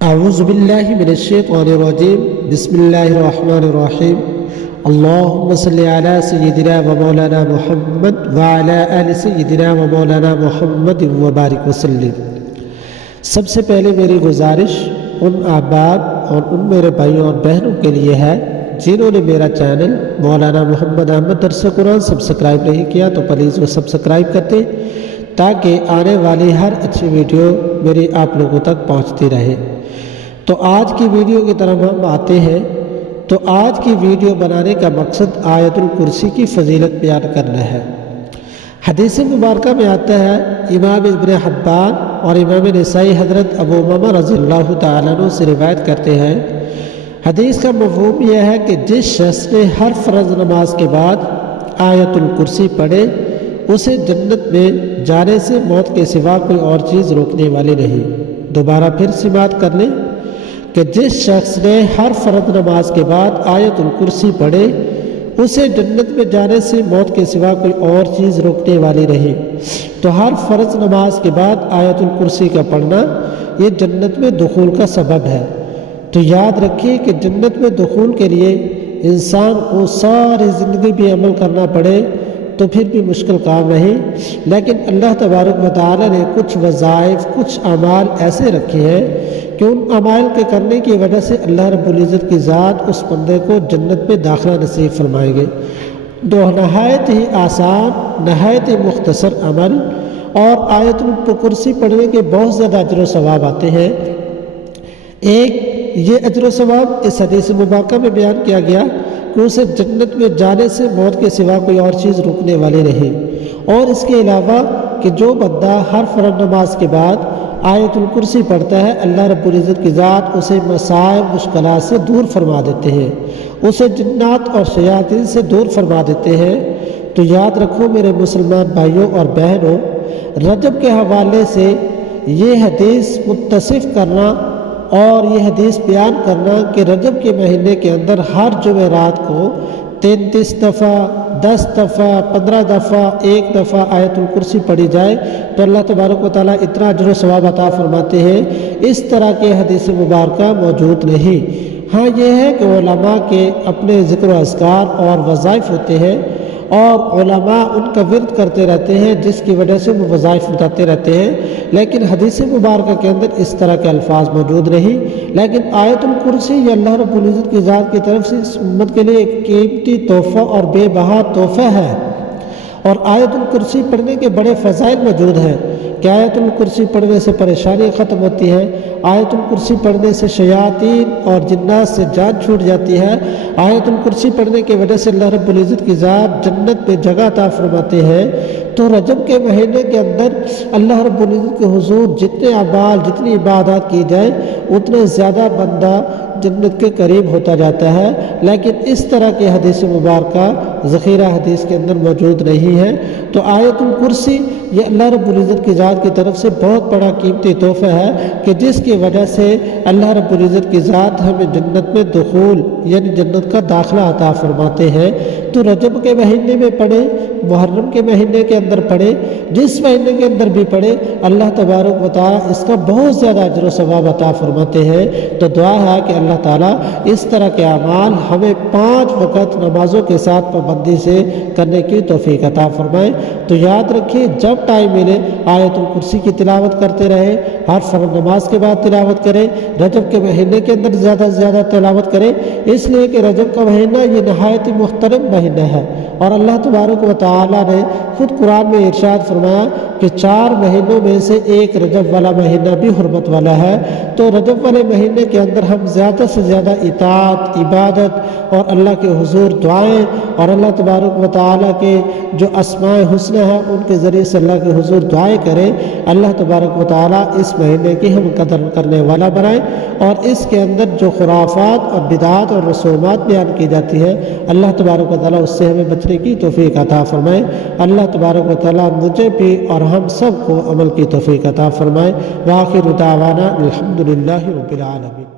اعوذ باللہ من الشیطان الرجیم بسم اللہ الرحمن الرحیم اللہم صلی علی سیدنا و مولانا محمد وعلی آل سیدنا و مولانا محمد وبارک وسلم۔ سب سے پہلے میری گزارش ان احباب اور ان میرے بھائیوں اور بہنوں کے لیے ہے جنہوں نے میرا چینل مولانا محمد احمد درس قرآن سبسکرائب نہیں کیا تو پلیز وہ سبسکرائب کرتے تاکہ آنے والی ہر اچھی ویڈیو میری آپ لوگوں تک پہنچتی رہے۔ تو آج کی ویڈیو کی طرف ہم آتے ہیں۔ تو آج کی ویڈیو بنانے کا مقصد آیت الکرسی کی فضیلت بیان کرنا ہے۔ حدیث مبارکہ میں آتا ہے، امام ابن حبان اور امام نسائی حضرت ابو امامہ رضی اللہ تعالیٰ عنہ سے روایت کرتے ہیں، حدیث کا مفہوم یہ ہے کہ جس شخص نے ہر فرض نماز کے بعد آیت الکرسی پڑھے اسے جنت میں جانے سے موت کے سوا کوئی اور چیز روکنے والی نہیں۔ دوبارہ پھر سماعت کر لیں کہ جس شخص نے ہر فرض نماز کے بعد آیت الکرسی پڑھے اسے جنت میں جانے سے موت کے سوا کوئی اور چیز روکنے والی نہیں۔ تو ہر فرض نماز کے بعد آیت الکرسی کا پڑھنا یہ جنت میں دخول کا سبب ہے۔ تو یاد رکھیے کہ جنت میں دخول کے لیے انسان کو ساری زندگی بھی عمل کرنا پڑے تو پھر بھی مشکل کام نہیں، لیکن اللہ تبارک و تعالیٰ نے کچھ وظائف، کچھ اعمال ایسے رکھے ہیں کہ ان اعمال کے کرنے کی وجہ سے اللہ رب العزت کی ذات اس بندے کو جنت میں داخلہ نصیب فرمائیں گے۔ تو نہایت ہی آسان، نہایت ہی مختصر عمل اور آیت الکرسی پڑھنے کے بہت زیادہ اجر و ثواب آتے ہیں۔ ایک یہ اجر و ثواب اس حدیث مبارکہ میں بیان کیا گیا کہ اسے جنت میں جانے سے موت کے سوا کوئی اور چیز رکنے والی نہیں، اور اس کے علاوہ کہ جو بندہ ہر فرض نماز کے بعد آیت الکرسی پڑھتا ہے اللہ رب العزت کی ذات اسے مصائب مشکلات سے دور فرما دیتے ہیں، اسے جنات اور شیاطین سے دور فرما دیتے ہیں۔ تو یاد رکھو میرے مسلمان بھائیوں اور بہنوں، رجب کے حوالے سے یہ حدیث متصف کرنا اور یہ حدیث بیان کرنا کہ رجب کے مہینے کے اندر ہر جمعرات کو 33 دفعہ، 10 دفعہ، 15 دفعہ، 1 دفعہ آیت الکرسی پڑھی جائے تو اللہ تبارک و تعالیٰ اتنا اجر و ثواب عطا فرماتے ہیں، اس طرح کے حدیث مبارکہ موجود نہیں۔ ہاں یہ ہے کہ علماء کے اپنے ذکر و اذکار اور وظائف ہوتے ہیں اور علماء ان کا ورد کرتے رہتے ہیں جس کی وجہ سے وہ وظائف بتاتے رہتے ہیں، لیکن حدیث مبارکہ کے اندر اس طرح کے الفاظ موجود نہیں۔ لیکن آیت الکرسی یہ اللہ رب العزت کی ذات کی طرف سے اس امت کے لیے ایک قیمتی تحفہ اور بے بہا تحفہ ہے، اور آیت الکرسی پڑھنے کے بڑے فضائل موجود ہیں کہ آیت الکرسی پڑھنے سے پریشانی ختم ہوتی ہے، آیت الکرسی پڑھنے سے شیاطین اور جنات سے جان چھوٹ جاتی ہے، آیت الکرسی پڑھنے کی وجہ سے اللہ رب العزت کی ذات جنت میں جگہ عطا فرماتے ہیں۔ تو رجب کے مہینے کے اندر اللہ رب العزت کے حضور جتنے اعمال، جتنی عبادات کی جائے اتنے زیادہ بندہ جنت کے قریب ہوتا جاتا ہے، لیکن اس طرح کے حدیث مبارکہ ذخیرہ حدیث کے اندر موجود نہیں ہے۔ تو آیت الکرسی یہ اللہ رب العزت کی ذات کی طرف سے بہت بڑا قیمتی تحفہ ہے کہ جس کی وجہ سے اللہ رب العزت کی ذات ہمیں جنت میں دخول یعنی جنت کا داخلہ عطا فرماتے ہیں۔ تو رجب کے مہینے میں پڑھے، محرم کے مہینے کے اندر پڑھے، جس مہینے کے اندر بھی پڑھے، اللہ تبارک و تعالیٰ اس کا بہت زیادہ اجر و ثواب عطا فرماتے ہیں۔ تو دعا ہے کہ اللہ تعالیٰ اس طرح کے اعمال ہمیں 5 وقت نمازوں کے ساتھ پابندی سے کرنے کی توفیق عطا فرمائے۔ تو یاد رکھیے جب ٹائم ملے آیت الکرسی کی تلاوت کرتے رہے، ہر فرض نماز کے بعد تلاوت کریں، رجب کے مہینے کے اندر زیادہ سے زیادہ تلاوت کریں، اس لیے کہ رجب کا مہینہ یہ نہایت ہی محترم مہینہ ہے، اور اللہ تبارک و تعالیٰ نے خود قرآن میں ارشاد فرمایا کہ 4 مہینوں میں سے ایک رجب والا مہینہ بھی حرمت والا ہے۔ تو رجب والے مہینے کے اندر ہم زیادہ سے زیادہ اطاعت، عبادت اور اللہ کے حضور دعائیں اور اللہ تبارک و تعالیٰ کے جو اسماء حسنہ ہیں ان کے ذریعے سے اللہ کے حضور دعائیں کریں۔ اللہ تبارک و تعالیٰ اس مہینے کی ہم قدر کرنے والا بنائیں، اور اس کے اندر جو خرافات اور بدعات اور رسومات بیان کی جاتی ہے اللہ تبارک و تعالیٰ اس سے ہمیں بچنے کی توفیق عطا فرمائے۔ اللہ تبارک و تعالیٰ مجھے بھی اور ہم سب کو عمل کی توفیق عطا فرمائے۔ وآخر دعوانا الحمدللہ رب العالمین۔